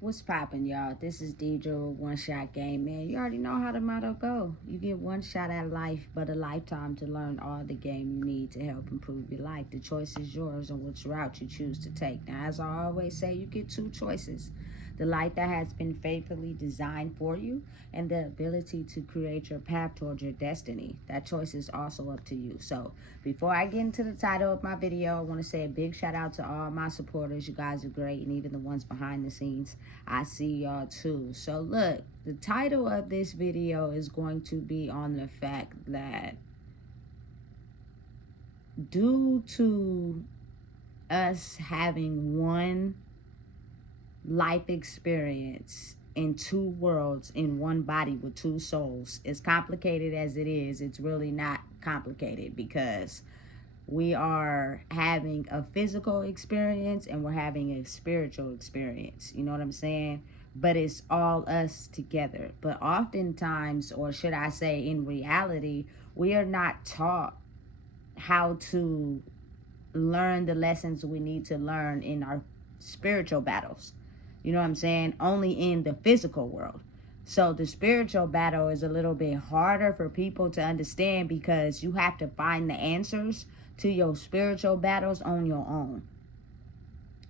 What's poppin', y'all? This is Deidre with One Shot Game, man. You already know how the motto go. You get one shot at life, but a lifetime to learn all the game you need to help improve your life. The choice is yours on which route you choose to take. Now, as I always say, you get two choices. The life that has been faithfully designed for you and the ability to create your path towards your destiny. That choice is also up to you. So before I get into the title of my video, I want to say a big shout out to all my supporters. You guys are great, and even the ones behind the scenes. I see y'all too. So look, the title of this video is going to be on the fact that due to us having one life experience in two worlds in one body with two souls, as complicated as it is, it's really not complicated, because we are having a physical experience and we're having a spiritual experience. You know what I'm saying? But it's all us together. But oftentimes, or should I say in reality, we are not taught how to learn the lessons we need to learn in our spiritual battles. You know what I'm saying? Only in the physical world. So the spiritual battle is a little bit harder for people to understand, because you have to find the answers to your spiritual battles on your own.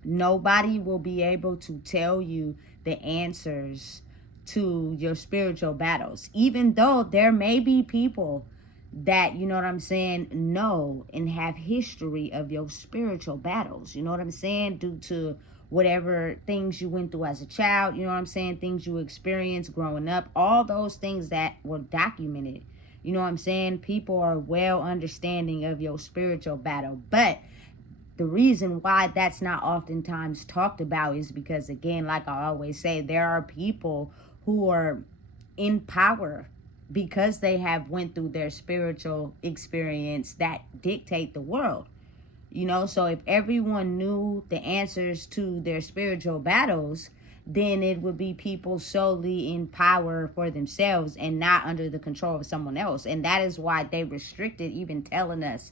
Nobody will be able to tell you the answers to your spiritual battles, even though there may be people that, you know what I'm saying, know and have history of your spiritual battles. You know what I'm saying? Due to whatever things you went through as a child, you know what I'm saying, things you experienced growing up, all those things that were documented. You know what I'm saying? People are well understanding of your spiritual battle. But the reason why that's not oftentimes talked about is because, again, like I always say, there are people who are in power because they have went through their spiritual experience that dictate the world. You know, so if everyone knew the answers to their spiritual battles, then it would be people solely in power for themselves and not under the control of someone else. And that is why they restricted even telling us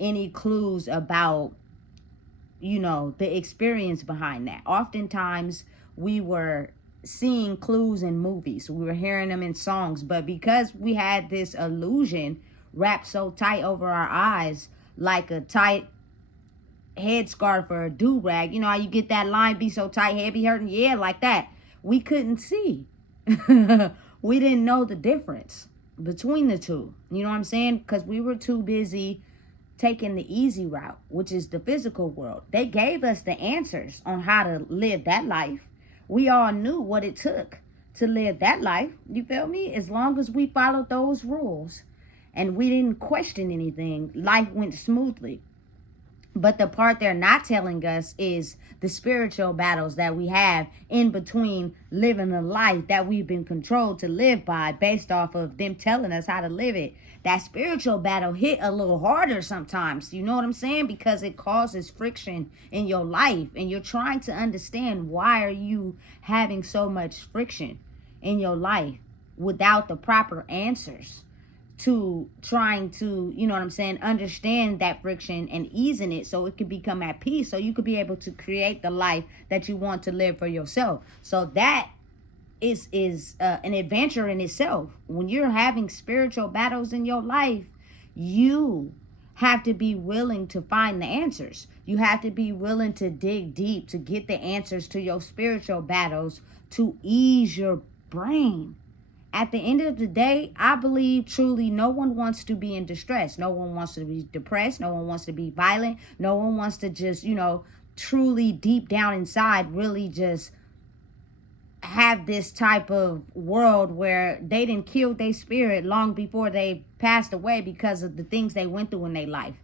any clues about, you know, the experience behind that. Oftentimes we were seeing clues in movies, we were hearing them in songs, but because we had this illusion wrapped so tight over our eyes, like a tight headscarf or a do-rag, you know how you get that line, be so tight, head be hurting, yeah, like that. We couldn't see. We didn't know the difference between the two, you know what I'm saying, because we were too busy taking the easy route, which is the physical world. They gave us the answers on how to live that life. We all knew what it took to live that life, you feel me? As long as we followed those rules and we didn't question anything, life went smoothly. But the part they're not telling us is the spiritual battles that we have in between living a life that we've been controlled to live by based off of them telling us how to live it. That spiritual battle hit a little harder sometimes, you know what I'm saying? Because it causes friction in your life, and you're trying to understand, why are you having so much friction in your life without the proper answers to trying to, you know what I'm saying, understand that friction and easing it so it could become at peace, so you could be able to create the life that you want to live for yourself. So that is an adventure in itself. When you're having spiritual battles in your life, you have to be willing to find the answers. You have to be willing to dig deep to get the answers to your spiritual battles, to ease your brain. At the end of the day, I believe truly no one wants to be in distress. No one wants to be depressed. No one wants to be violent. No one wants to just, you know, truly deep down inside really just have this type of world where they didn't kill their spirit long before they passed away because of the things they went through in their life.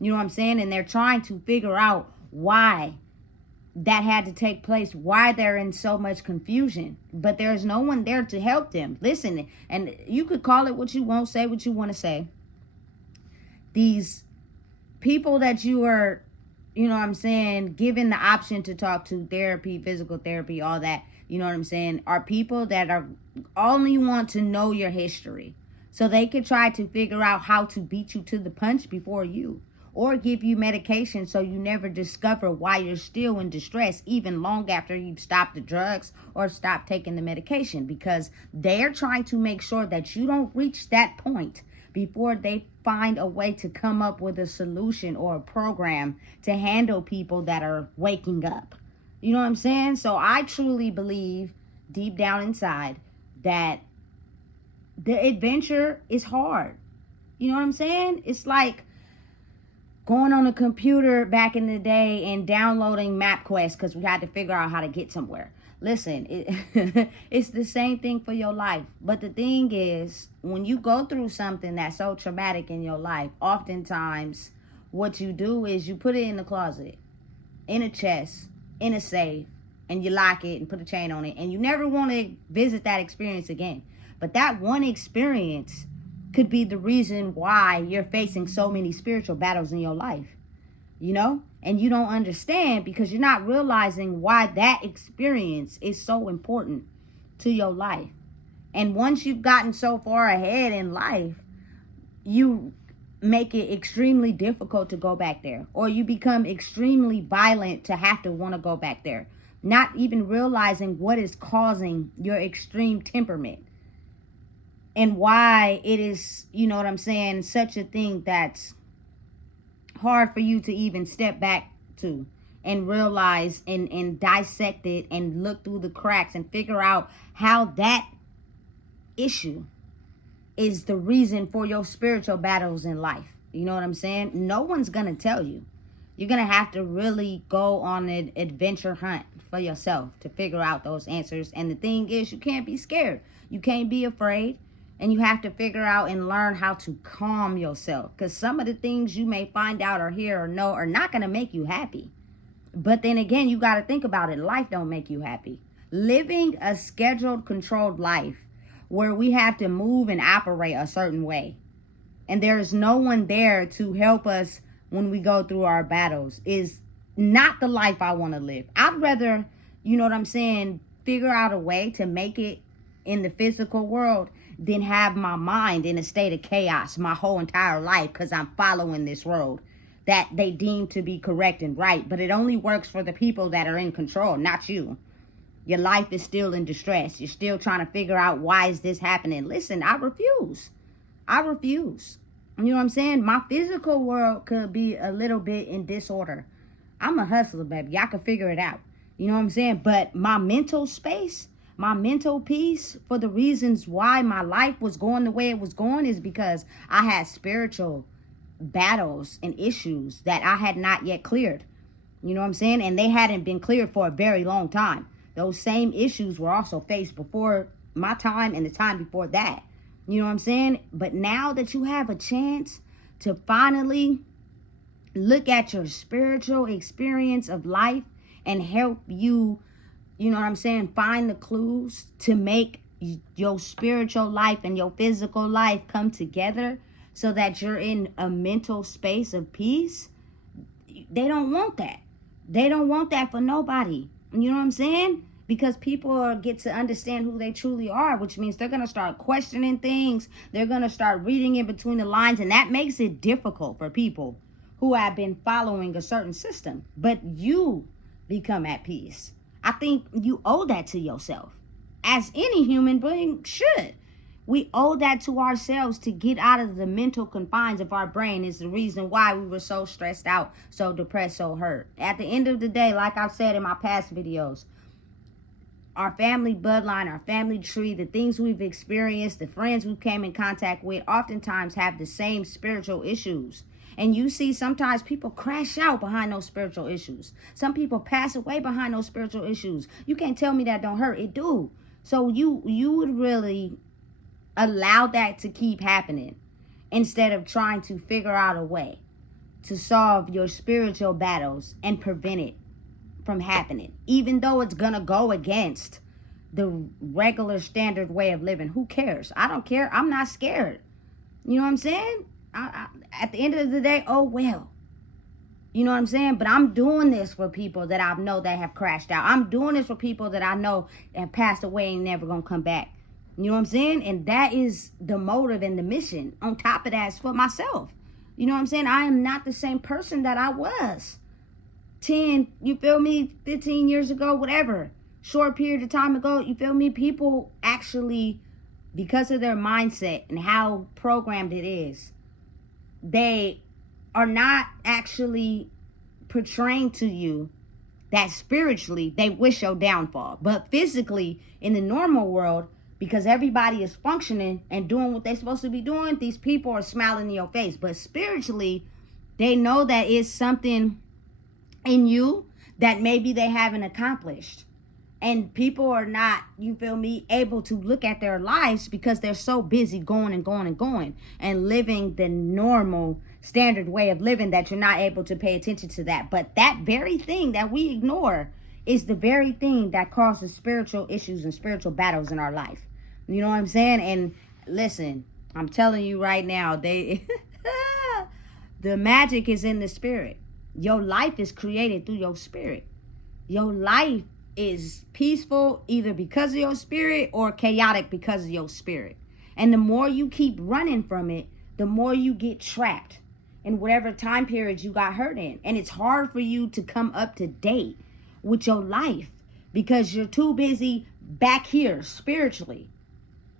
You know what I'm saying? And they're trying to figure out why that had to take place, why they're in so much confusion, but there's no one there to help them. Listen, and you could call it what you want, say what you want to say. These people that you are, you know what I'm saying, given the option to talk to, therapy, physical therapy, all that, you know what I'm saying, are people that are only want to know your history so they could try to figure out how to beat you to the punch before you, or give you medication so you never discover why you're still in distress, even long after you've stopped the drugs or stopped taking the medication, because they're trying to make sure that you don't reach that point before they find a way to come up with a solution or a program to handle people that are waking up. You know what I'm saying? So I truly believe deep down inside that the adventure is hard. You know what I'm saying? It's like going on a computer back in the day and downloading MapQuest because we had to figure out how to get somewhere. Listen, it's the same thing for your life. But the thing is, when you go through something that's so traumatic in your life, oftentimes what you do is you put it in the closet, in a chest, in a safe, and you lock it and put a chain on it. And you never want to visit that experience again. But that one experience could be the reason why you're facing so many spiritual battles in your life, you know? And you don't understand because you're not realizing why that experience is so important to your life. And once you've gotten so far ahead in life, you make it extremely difficult to go back there, or you become extremely violent to have to want to go back there, not even realizing what is causing your extreme temperament and why it is, you know what I'm saying, such a thing that's hard for you to even step back to and realize and dissect it and look through the cracks and figure out how that issue is the reason for your spiritual battles in life. You know what I'm saying? No one's gonna tell you. You're gonna have to really go on an adventure hunt for yourself to figure out those answers. And the thing is, you can't be scared. You can't be afraid. And you have to figure out and learn how to calm yourself. Because some of the things you may find out or hear or know are not going to make you happy. But then again, you got to think about it. Life don't make you happy. Living a scheduled, controlled life where we have to move and operate a certain way, and there's no one there to help us when we go through our battles, is not the life I want to live. I'd rather, you know what I'm saying, figure out a way to make it in the physical world than have my mind in a state of chaos my whole entire life because I'm following this road that they deem to be correct and right. But it only works for the people that are in control, not you. Your life is still in distress. You're still trying to figure out, why is this happening? Listen, I refuse. You know what I'm saying? My physical world could be a little bit in disorder. I'm a hustler, baby. Y'all can figure it out. You know what I'm saying? But my mental space, my mental peace, for the reasons why my life was going the way it was going, is because I had spiritual battles and issues that I had not yet cleared. You know what I'm saying? And they hadn't been cleared for a very long time. Those same issues were also faced before my time and the time before that. You know what I'm saying? But now that you have a chance to finally look at your spiritual experience of life and help you, you know what I'm saying, find the clues to make your spiritual life and your physical life come together so that you're in a mental space of peace, they don't want that. They don't want that for nobody. You know what I'm saying? Because people get to understand who they truly are, which means they're going to start questioning things. They're going to start reading in between the lines. And that makes it difficult for people who have been following a certain system. But you become at peace. I think you owe that to yourself, as any human being should. We owe that to ourselves to get out of the mental confines of our brain. Is the reason why we were so stressed out, so depressed, so hurt. At the end of the day, like I've said in my past videos, our family bloodline, our family tree, the things we've experienced, the friends we came in contact with, oftentimes have the same spiritual issues. And you see sometimes people crash out behind those spiritual issues. Some people pass away behind those spiritual issues. You can't tell me that don't hurt. It do. So you would really allow that to keep happening instead of trying to figure out a way to solve your spiritual battles and prevent it from happening, even though it's gonna go against the regular standard way of living. Who cares? I don't care. I'm not scared. You know what I'm saying? At the end of the day, oh well. You know what I'm saying? But I'm doing this for people that I know that have crashed out. I'm doing this for people that I know have passed away and never gonna come back. You know what I'm saying? And that is the motive and the mission. On top of that, is for myself. You know what I'm saying? I am not the same person that I was 10, you feel me, 15 years ago, whatever. Short period of time ago, you feel me? People actually, because of their mindset and how programmed it is, they are not actually portraying to you that spiritually they wish your downfall. But physically, in the normal world, because everybody is functioning and doing what they're supposed to be doing, these people are smiling in your face. But spiritually, they know that it's something in you that maybe they haven't accomplished. And people are not, you feel me, able to look at their lives because they're so busy going and going and going and living the normal standard way of living that you're not able to pay attention to that. But that very thing that we ignore is the very thing that causes spiritual issues and spiritual battles in our life. You know what I'm saying? And listen, I'm telling you right now, the magic is in the spirit. Your life is created through your spirit. Your life is peaceful either because of your spirit or chaotic because of your spirit. And the more you keep running from it, the more you get trapped in whatever time period you got hurt in. And it's hard for you to come up to date with your life because you're too busy back here spiritually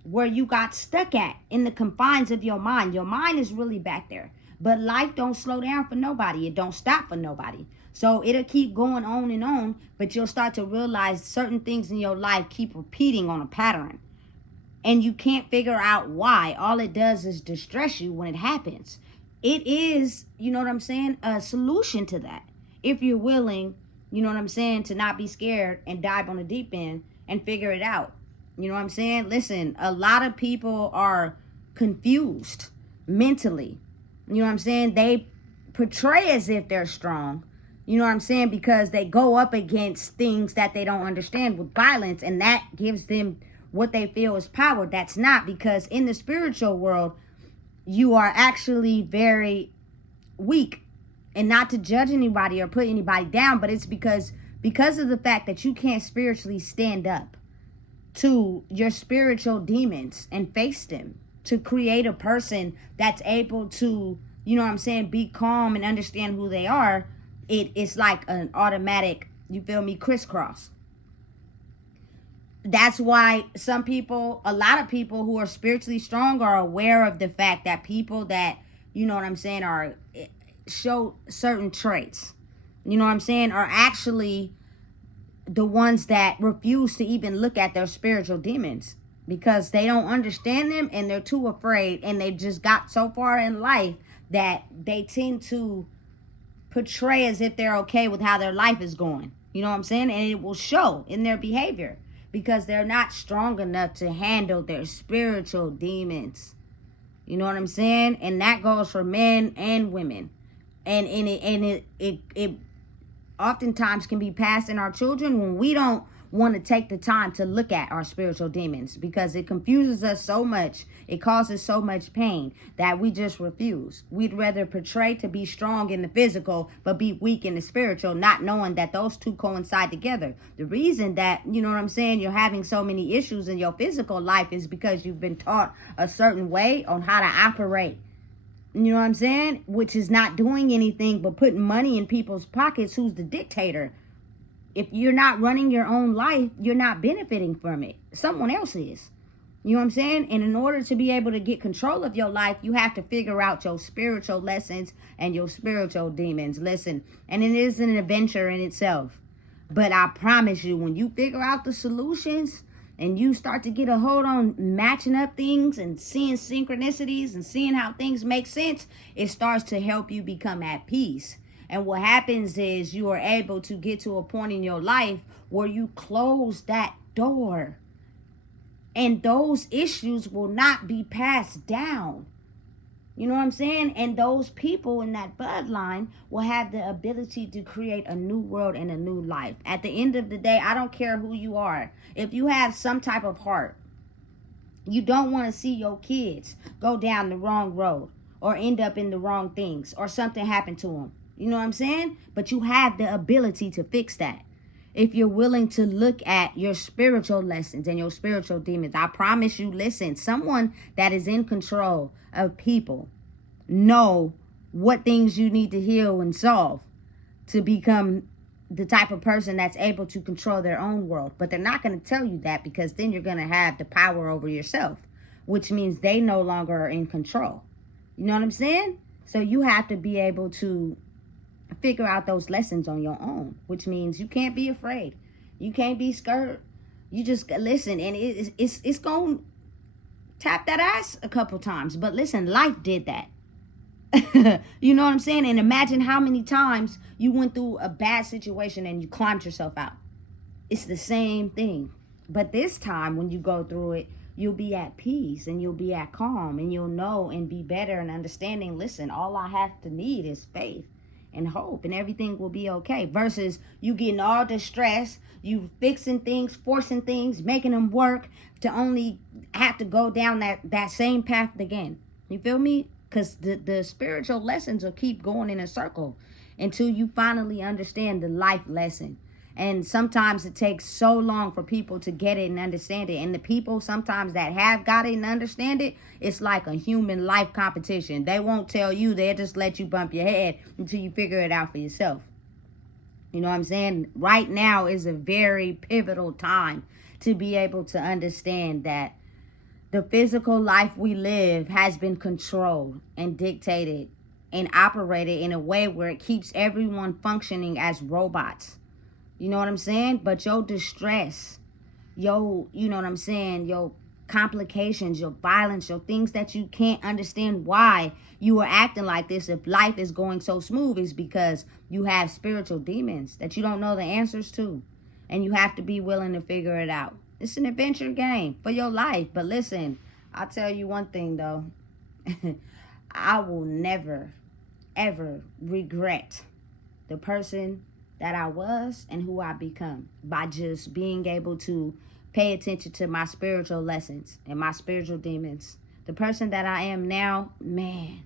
where you got stuck at in the confines of your mind. Your mind is really back there. But life don't slow down for nobody. It don't stop for nobody. So it'll keep going on, but you'll start to realize certain things in your life keep repeating on a pattern. And you can't figure out why. All it does is distress you when it happens. It is, you know what I'm saying, a solution to that. If you're willing, you know what I'm saying, to not be scared and dive on the deep end and figure it out. You know what I'm saying? Listen, a lot of people are confused mentally. You know what I'm saying? They portray as if they're strong. You know what I'm saying? Because they go up against things that they don't understand with violence, and that gives them what they feel is power. That's not, because in the spiritual world, you are actually very weak. And not to judge anybody or put anybody down, but it's because of the fact that you can't spiritually stand up to your spiritual demons and face them, to create a person that's able to, you know what I'm saying, be calm and understand who they are. It's like an automatic, you feel me, crisscross. That's why a lot of people who are spiritually strong are aware of the fact that people that, you know what I'm saying, show certain traits, you know what I'm saying, are actually the ones that refuse to even look at their spiritual demons because they don't understand them and they're too afraid, and they just got so far in life that they tend to portray as if they're okay with how their life is going. You know what I'm saying? And it will show in their behavior because they're not strong enough to handle their spiritual demons. You know what I'm saying? And that goes for men and women. And it oftentimes can be passed in our children when we don't want to take the time to look at our spiritual demons, because it confuses us so much, it causes so much pain that we just refuse. We'd rather portray to be strong in the physical but be weak in the spiritual, not knowing that those two coincide together. The reason that, you know what I'm saying, you're having so many issues in your physical life is because you've been taught a certain way on how to operate. You know what I'm saying? Which is not doing anything but putting money in people's pockets. Who's the dictator? If you're not running your own life, you're not benefiting from it. Someone else is. You know what I'm saying? And in order to be able to get control of your life, you have to figure out your spiritual lessons and your spiritual demons. Listen, and it is an adventure in itself. But I promise you, when you figure out the solutions and you start to get a hold on matching up things and seeing synchronicities and seeing how things make sense, it starts to help you become at peace. And what happens is you are able to get to a point in your life where you close that door. And those issues will not be passed down. You know what I'm saying? And those people in that bloodline will have the ability to create a new world and a new life. At the end of the day, I don't care who you are. If you have some type of heart, you don't want to see your kids go down the wrong road or end up in the wrong things or something happen to them. You know what I'm saying? But you have the ability to fix that if you're willing to look at your spiritual lessons and your spiritual demons. I promise you, listen, someone that is in control of people know what things you need to heal and solve to become the type of person that's able to control their own world. But they're not going to tell you that, because then you're going to have the power over yourself, which means they no longer are in control. You know what I'm saying? So you have to be able to figure out those lessons on your own, which means you can't be afraid. You can't be scared. You just listen, and it's going to tap that ass a couple times. But listen, life did that. You know what I'm saying? And imagine how many times you went through a bad situation and you climbed yourself out. It's the same thing. But this time when you go through it, you'll be at peace and you'll be at calm, and you'll know and be better and understanding. Listen, all I have to need is faith and hope, and everything will be okay. Versus you getting all distressed, you fixing things, forcing things, making them work, to only have to go down that same path again. You feel me? Because the spiritual lessons will keep going in a circle until you finally understand the life lesson. And sometimes it takes so long for people to get it and understand it. And the people sometimes that have got it and understand it, it's like a human life competition. They won't tell you. They'll just let you bump your head until you figure it out for yourself. You know what I'm saying? Right now is a very pivotal time to be able to understand that the physical life we live has been controlled and dictated and operated in a way where it keeps everyone functioning as robots. You know what I'm saying? But your distress, you know what I'm saying, your complications, your violence, your things that you can't understand why you are acting like this if life is going so smooth, is because you have spiritual demons that you don't know the answers to. And you have to be willing to figure it out. It's an adventure game for your life. But listen, I'll tell you one thing though. I will never, ever regret the person that I was and who I become by just being able to pay attention to my spiritual lessons and my spiritual demons. The person that I am now, man,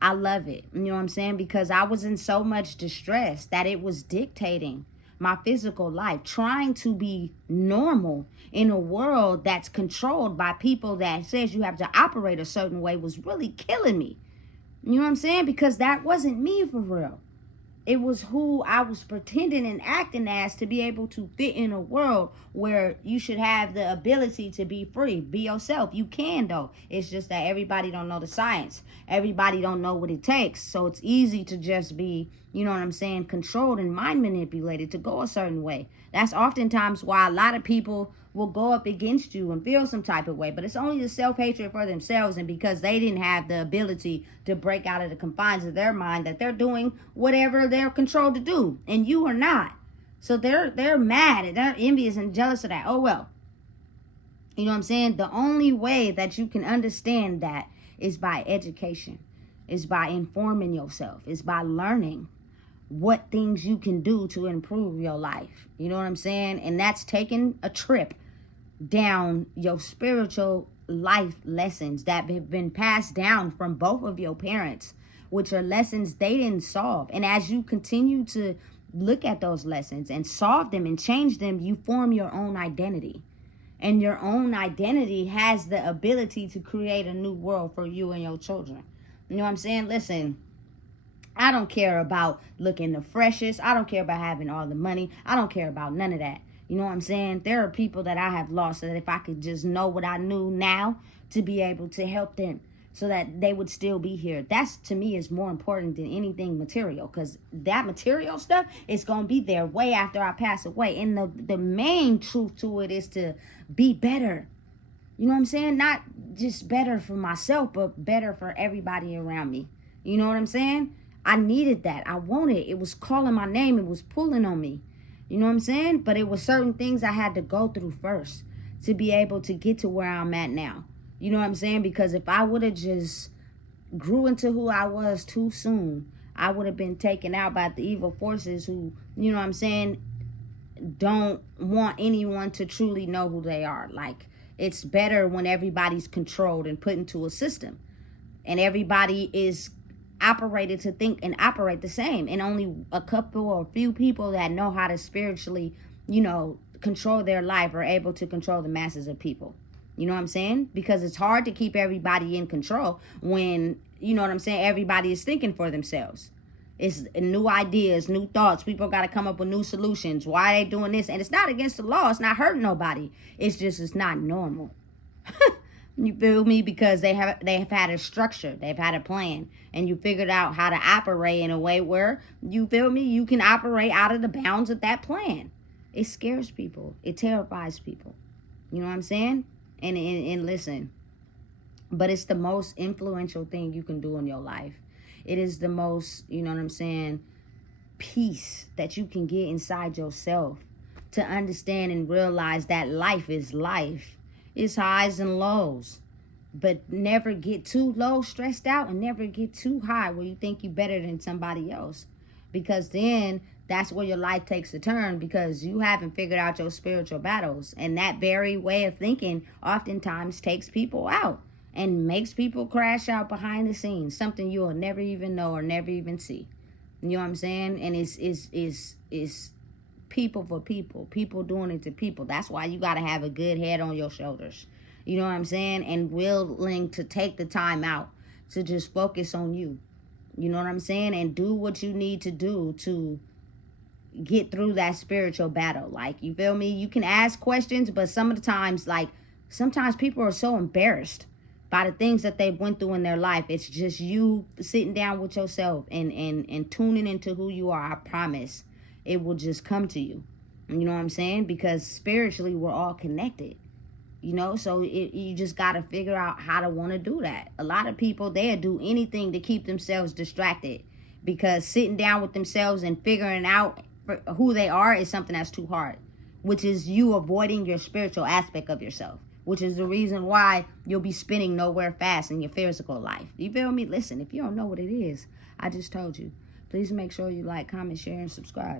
I love it. You know what I'm saying? Because I was in so much distress that it was dictating my physical life, trying to be normal in a world that's controlled by people that says you have to operate a certain way, was really killing me. You know what I'm saying? Because that wasn't me for real. It was who I was pretending and acting as to be able to fit in a world where you should have the ability to be free, be yourself. You can though. It's just that everybody don't know the science. Everybody don't know what it takes. So it's easy to just be, you know what I'm saying, controlled and mind manipulated to go a certain way. That's oftentimes why a lot of people will go up against you and feel some type of way. But it's only the self-hatred for themselves, and because they didn't have the ability to break out of the confines of their mind, that they're doing whatever they're controlled to do, and you are not. So they're mad and they're envious and jealous of that. Oh well. You know what I'm saying? The only way that you can understand that is by education, is by informing yourself, is by learning what things you can do to improve your life. You know what I'm saying? And that's taking a trip down your spiritual life lessons that have been passed down from both of your parents, which are lessons they didn't solve. And as you continue to look at those lessons and solve them and change them, you form your own identity. And your own identity has the ability to create a new world for you and your children. You know what I'm saying? Listen, I don't care about looking the freshest. I don't care about having all the money. I don't care about none of that. You know what I'm saying? There are people that I have lost that if I could just know what I knew now, to be able to help them so that they would still be here. That's, to me, is more important than anything material, because that material stuff is going to be there way after I pass away. And the main truth to it is to be better. You know what I'm saying? Not just better for myself, but better for everybody around me. You know what I'm saying? I needed that. I wanted it. It was calling my name. It was pulling on me. You know what I'm saying? But it was certain things I had to go through first to be able to get to where I'm at now. You know what I'm saying? Because if I would have just grew into who I was too soon, I would have been taken out by the evil forces who, you know what I'm saying, don't want anyone to truly know who they are. Like, it's better when everybody's controlled and put into a system and everybody is operated to think and operate the same, and only a couple or a few people that know how to spiritually, you know, control their life are able to control the masses of people. You know what I'm saying? Because it's hard to keep everybody in control when you know what I'm saying, everybody is thinking for themselves. It's new ideas, new thoughts. People got to come up with new solutions. Why are they doing this? And it's not against the law. It's not hurting nobody. It's just, it's not normal. You feel me? Because they've had a structure, they've had a plan, and you figured out how to operate in a way where, you feel me, you can operate out of the bounds of that plan. It scares people. It terrifies people. You know what I'm saying? And listen, but it's the most influential thing you can do in your life. It is the most, you know what I'm saying, peace that you can get inside yourself, to understand and realize that life is life. It's highs and lows, but never get too low, stressed out, and never get too high where you think you're better than somebody else, because then that's where your life takes a turn, because you haven't figured out your spiritual battles. And that very way of thinking oftentimes takes people out and makes people crash out behind the scenes, something you'll never even know or never even see. You know what I'm saying? And it's people for people doing it to people. That's why you got to have a good head on your shoulders. You know what I'm saying? And willing to take the time out to just focus on you. You know what I'm saying? And do what you need to do to get through that spiritual battle. Like, you feel me? You can ask questions, but some of the times, like, sometimes people are so embarrassed by the things that they went through in their life. It's just you sitting down with yourself and tuning into who you are. I promise it will just come to you. You know what I'm saying? Because spiritually, we're all connected. You know, so you just got to figure out how to want to do that. A lot of people, they'll do anything to keep themselves distracted, because sitting down with themselves and figuring out who they are is something that's too hard, which is you avoiding your spiritual aspect of yourself, which is the reason why you'll be spinning nowhere fast in your physical life. You feel me? Listen, if you don't know what it is, I just told you. Please make sure you like, comment, share, and subscribe.